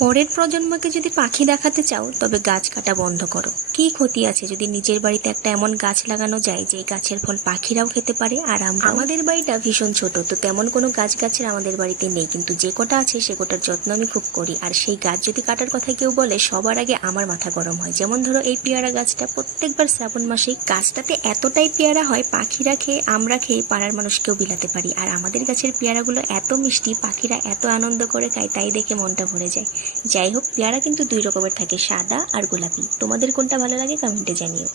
পরের প্রজন্মকে যদি পাখি দেখাতে চাও তবে গাছ কাটা বন্ধ করো। কি ক্ষতি আছে যদি নিজের বাড়িতে একটা এমন গাছ লাগানো যায় যে গাছের ফল পাখিরাও খেতে পারে আর আমরা। আমাদের বাড়িটা ভীষণ ছোট, তো তেমন কোনো গাছের আমাদের বাড়িতে নেই, কিন্তু যে কটা আছে সে কটার যত্ন আমি খুব করি। আর সেই গাছ যদি কাটার কথা কেউ বলে সবার আগে আমার মাথা গরম হয়। যেমন ধরো এই পেয়ারা গাছটা, প্রত্যেকবার শ্রাবণ মাসে গাছটাতে এতটাই পেয়ারা হয়, পাখিরা খেয়ে আমরা খেয়ে পাড়ার মানুষকেও বিলাতে পারি। আর আমাদের গাছের পেয়ারাগুলো এত মিষ্টি, পাখিরা এত আনন্দ করে খায়, তাই দেখে মনটা ভরে যায়। যাই হোক, পেয়ারা কিন্তু দুই রকমের থাকে, সাদা আর গোলাপি। তোমাদের কোনটা ভালো লাগে কমেন্টে জানিও।